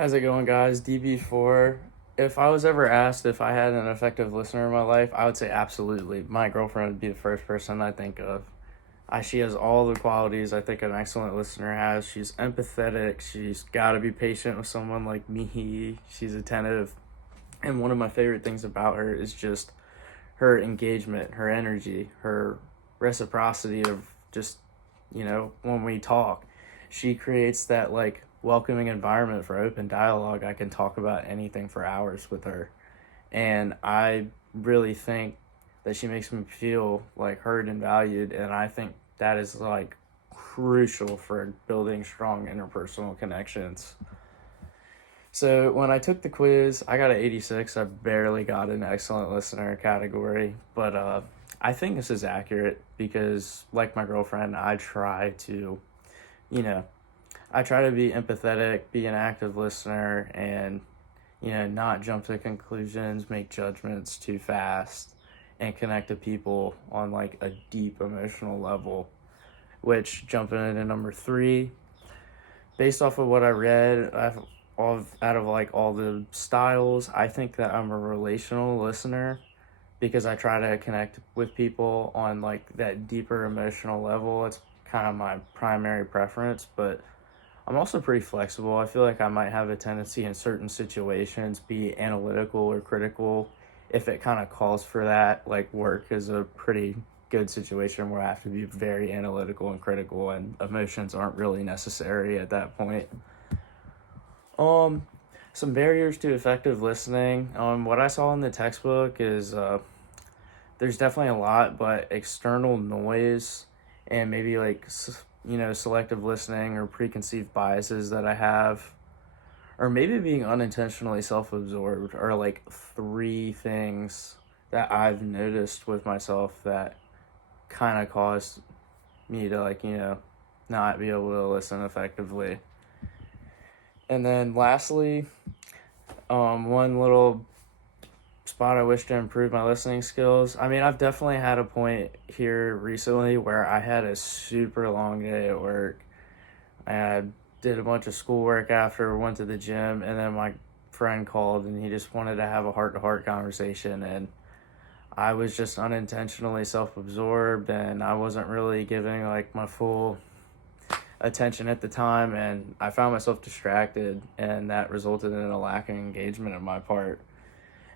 How's it going, guys? DB4. If I was ever asked if I had an effective listener in my life, I would say absolutely. My girlfriend would be the first person I think of. She has all the qualities I think an excellent listener has. She's empathetic. She's got to be patient with someone like me. She's attentive. And one of my favorite things about her is just her engagement, her energy, her reciprocity of just, when we talk. She creates that like welcoming environment for open dialogue. I can talk about anything for hours with her. And I really think that she makes me feel like heard and valued. And I think that is like crucial for building strong interpersonal connections. So when I took the quiz, I got an 86. I barely got an excellent listener category, but I think this is accurate because, like my girlfriend, you know, I try to be empathetic, be an active listener, and not jump to conclusions, make judgments too fast, and connect to people on like a deep emotional level. Which jumping into number three, based off of what I read, out of like all the styles, I think that I'm a relational listener because I try to connect with people on like that deeper emotional level. It's kind of my primary preference, but I'm also pretty flexible. I feel like I might have a tendency in certain situations be analytical or critical if it kind of calls for that. Like work is a pretty good situation where I have to be very analytical and critical, and emotions aren't really necessary at that point. Um, some barriers to effective listening. What I saw in the textbook is there's definitely a lot, but external noise and maybe like selective listening or preconceived biases that I have, or maybe being unintentionally self-absorbed are like three things that I've noticed with myself that kind of caused me to not be able to listen effectively. And then lastly, one little spot I wish to improve my listening skills. I mean, I've definitely had a point here recently where I had a super long day at work. I did a bunch of schoolwork after, went to the gym, and then my friend called and he just wanted to have a heart to heart conversation. And I was just unintentionally self absorbed and I wasn't really giving like my full attention at the time. And I found myself distracted, and that resulted in a lack of engagement on my part.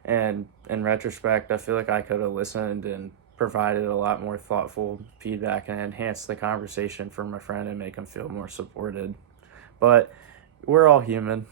And in retrospect, I feel like I could have listened and provided a lot more thoughtful feedback and enhanced the conversation for my friend and make him feel more supported. But we're all human.